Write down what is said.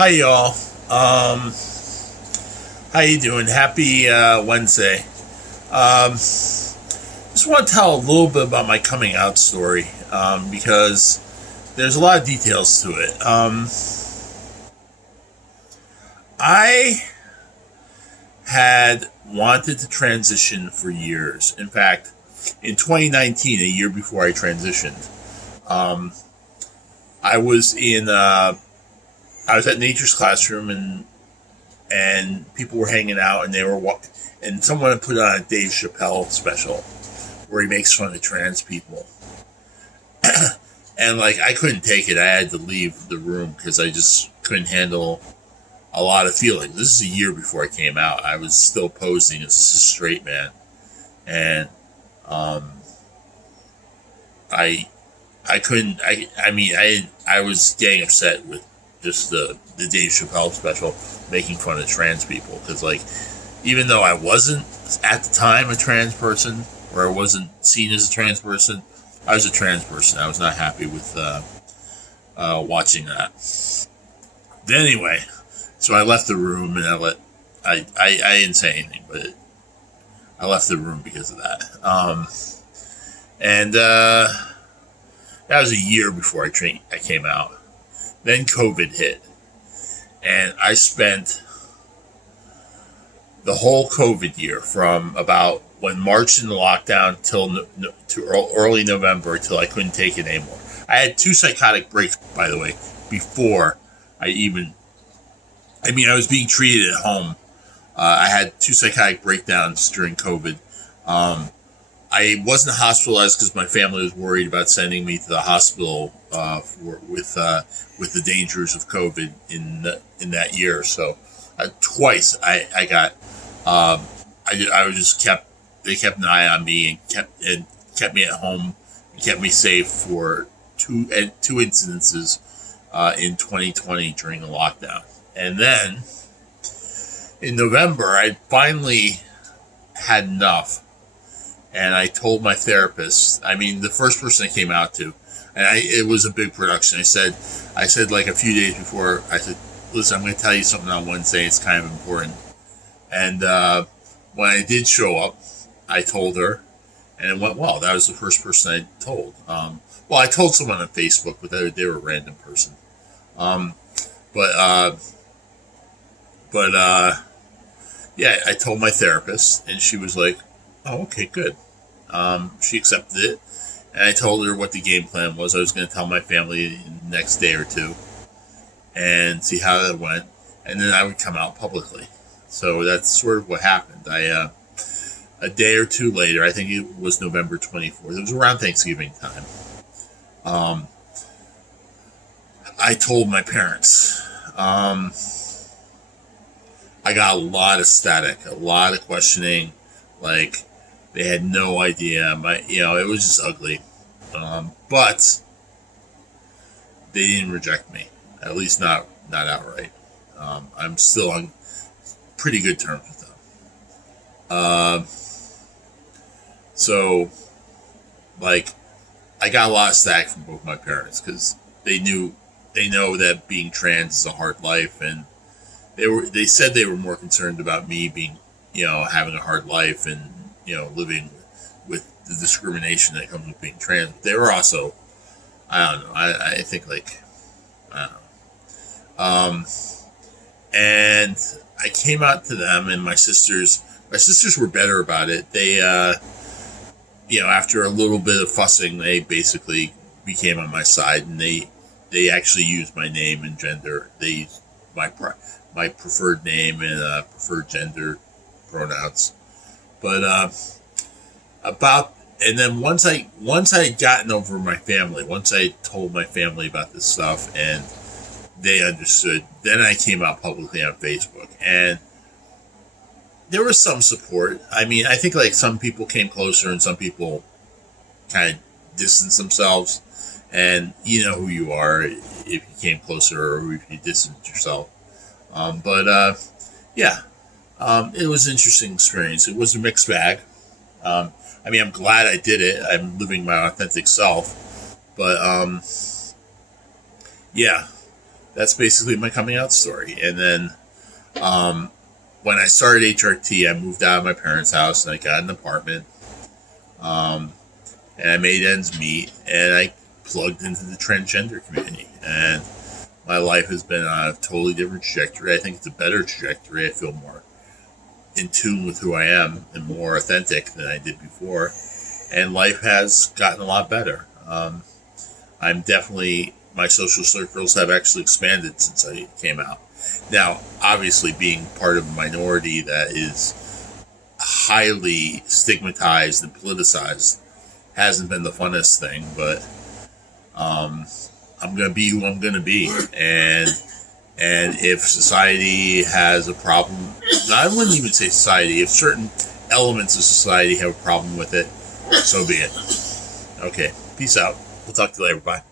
Hi y'all. Um, how you doing? Happy Wednesday. Just want to tell a little bit about my coming out story because there's a lot of details to it. I had wanted to transition for years. In fact, in 2019, a year before I transitioned, um, I was in I was at Nature's Classroom and people were hanging out and and someone had put on a Dave Chappelle special where he makes fun of trans people. And like I couldn't take it. I had to leave the room because I just couldn't handle a lot of feelings. This is a year before I came out. I was still posing as a straight man, and um, I I couldn't. I was getting upset with just the Dave Chappelle special making fun of trans people because like even though I wasn't at the time a trans person or I wasn't seen as a trans person, I was a trans person. I was not happy with watching that. Then anyway, so I left the room and I didn't say anything, but I left the room because of that. And that was a year before I came out. Then COVID hit, and I spent the whole COVID year from about when March in the lockdown to early November till I couldn't take it anymore. I had two psychotic breaks, by the way, before I even. I was being treated at home. I had two psychotic breakdowns during COVID. I wasn't hospitalized because my family was worried about sending me to the hospital with the dangers of COVID in that year. So twice I got I was just they kept an eye on me and kept me at home and kept me safe for two incidences in 2020 during the lockdown. And then in November, I finally had enough. And I told my therapist, the first person I came out to, and it was a big production. I said like a few days before, I said, listen, I'm going to tell you something on Wednesday. It's kind of important. And when I did show up, I told her, and it went well. That was the first person I told. I told someone on Facebook, but they were a random person. Yeah, I told my therapist, and she was like, oh, okay, good. She accepted it, and I told her what the game plan was. I was going to tell my family in the next day or two and see how that went, and then I would come out publicly. So that's sort of what happened. A day or two later, I think it was November 24th, it was around Thanksgiving time, I told my parents. I got a lot of static, a lot of questioning, like they had no idea. It was just ugly. But they didn't reject me, at least not outright. I'm still on pretty good terms with them. So, like, I got a lot of static from both my parents because they know that being trans is a hard life, and they said they were more concerned about me being, having a hard life and, living with the discrimination that comes with being trans. They were also, I don't know, I think like, I don't know. And I came out to them, and my sisters were better about it. They, after a little bit of fussing, they basically became on my side, and they actually used my name and gender. They used my preferred name and preferred gender pronouns. But and then once I had gotten over my family, once I told my family about this stuff and they understood, then I came out publicly on Facebook, and there was some support. I think like some people came closer and some people kind of distanced themselves, and you know who you are if you came closer or if you distanced yourself. It was an interesting experience. It was a mixed bag. I'm glad I did it. I'm living my authentic self. But, that's basically my coming out story. And then when I started HRT, I moved out of my parents' house and I got an apartment. And I made ends meet, and I plugged into the transgender community. And my life has been on a totally different trajectory. I think it's a better trajectory. I feel more in tune with who I am and more authentic than I did before. And life has gotten a lot better. I'm definitely, my social circles have actually expanded since I came out. Now, obviously, being part of a minority that is highly stigmatized and politicized hasn't been the funnest thing, but I'm going to be who I'm going to be. And if society has a problem, I wouldn't even say society, if certain elements of society have a problem with it, so be it. Okay, peace out. We'll talk to you later. Bye.